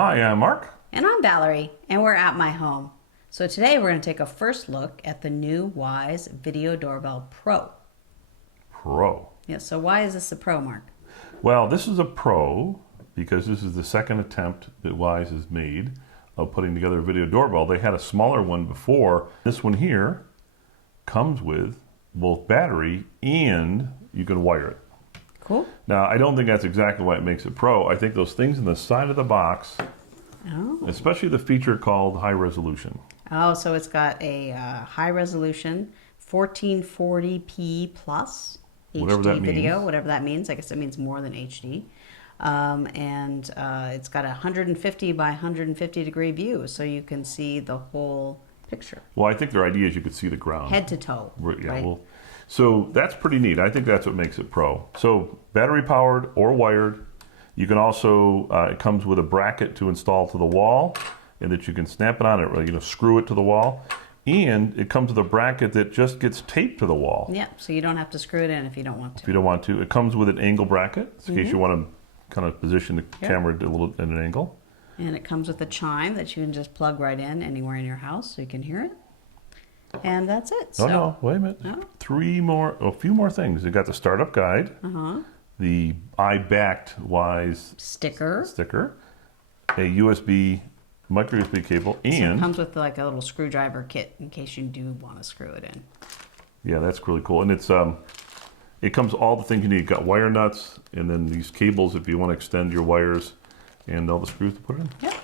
Hi, I'm Mark. And I'm Valerie, and we're at my home. So today we're going to take a first look at the new Wyze Video Doorbell Pro. Pro. Yeah, so why is this a Pro, Mark? Well, this is a Pro because this is the second attempt that Wyze has made of putting together a video doorbell. They had a smaller one before. This one here comes with both battery and you can wire it. Cool. Now, I don't think that's exactly why it makes it Pro. I think those things in the side of the box, especially the feature called high resolution. Oh, so it's got a high resolution 1440p plus Whatever HD that video, means. whatever that means. I guess it means more than HD. It's got a 150 by 150 degree view, so you can see the whole picture. Well, I think their idea is you could see the ground. Head to toe. Yeah, right? well, so that's pretty neat. I think that's what makes it Pro. So battery powered or wired. You can also, it comes with a bracket to install to the wall and that you can snap it on it, screw it to the wall. And it comes with a bracket that just gets taped to the wall. Yeah, so you don't have to screw it in if you don't want to. If you don't want to. It comes with an angle bracket in case you want to kind of position the camera a little at an angle. And it comes with a chime that you can just plug right in anywhere in your house so you can hear it. And that's it. Oh, no, wait a minute. A few more things. It got the startup guide, the I-backed Wyze sticker, a USB, micro USB cable, and so it comes with like a little screwdriver kit in case you do want to screw it in. Yeah, that's really cool. And it's it comes all the things you need. You've got wire nuts and then these cables if you want to extend your wires and all the screws to put it in. Yep.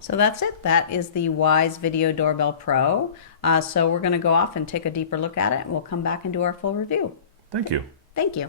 So that's it. That is the Wyze Video Doorbell Pro. So we're going to go off and take a deeper look at it, and we'll come back and do our full review. Thank you. Thank you.